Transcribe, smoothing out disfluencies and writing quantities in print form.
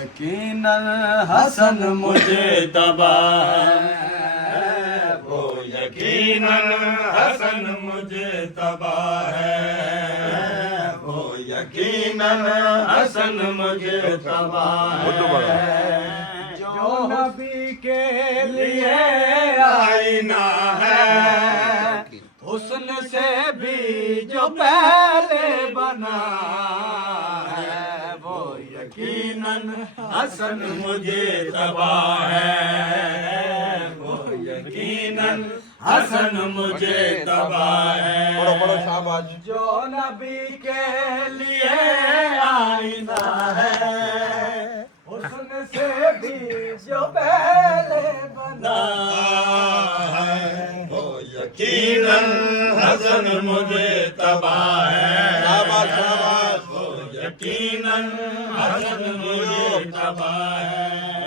یقیناً حسن مجھے تباہ ہے، وہ یقیناً حسن مجھے تباہ ہے، وہ یقیناً حسن مجھے تباہ ہے، جو نبی کے لیے آئینہ ہے، حسن سے بھی جو پہلے بنا ہے، وہ یقیناً حسن مجھے تباہ ہے، وہ یقیناً حسن مجھے تباہ ہے، پڑھو شاباش. جو نبی کے لیے آئینہ ہے، حسن سے بھی جو پہلے بنا ہے، وہ یقیناً حسن مجھے تباہ ہے، شاباش شاباش. وہ یقیناً حسن مجھے تباہ ہے۔